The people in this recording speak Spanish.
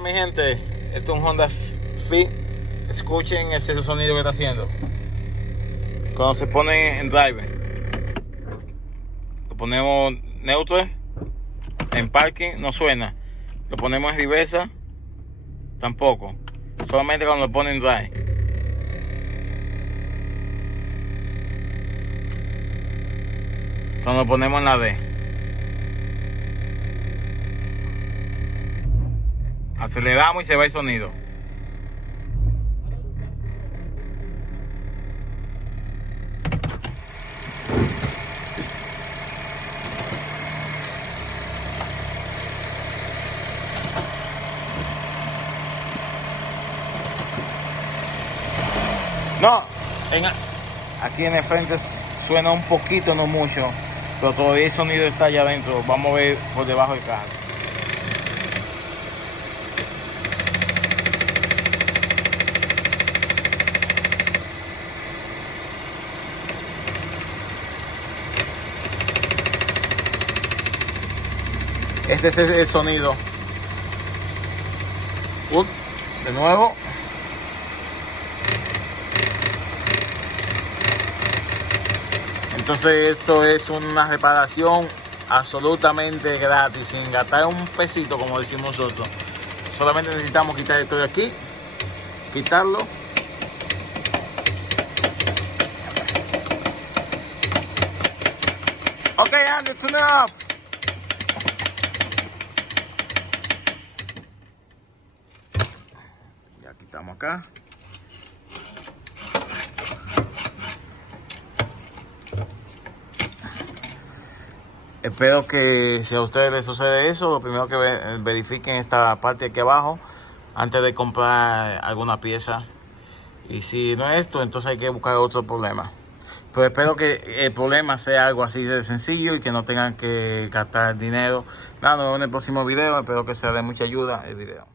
mi gente, este es un Honda Fit. Escuchen ese sonido que está haciendo cuando se pone en drive. Lo ponemos neutro, en parking no suena. Lo ponemos en reversa, tampoco. Solamente cuando lo ponen en drive. Cuando lo ponemos en la D. Aceleramos y se va el sonido. No, aquí en el frente suena un poquito, no mucho, pero todavía el sonido está allá adentro. Vamos a ver por debajo del carro. Este es el sonido. De nuevo. Entonces esto es una reparación absolutamente gratis, sin gastar un pesito, como decimos nosotros. Solamente necesitamos quitar esto de aquí, quitarlo. Ok, Andy, turn it off. Ya quitamos acá. Espero que si a ustedes les sucede eso, lo primero que verifiquen esta parte aquí abajo antes de comprar alguna pieza. Y si no es esto, entonces hay que buscar otro problema. Pero espero que el problema sea algo así de sencillo y que no tengan que gastar dinero. Nada, nos vemos en el próximo video. Espero que sea de mucha ayuda el video.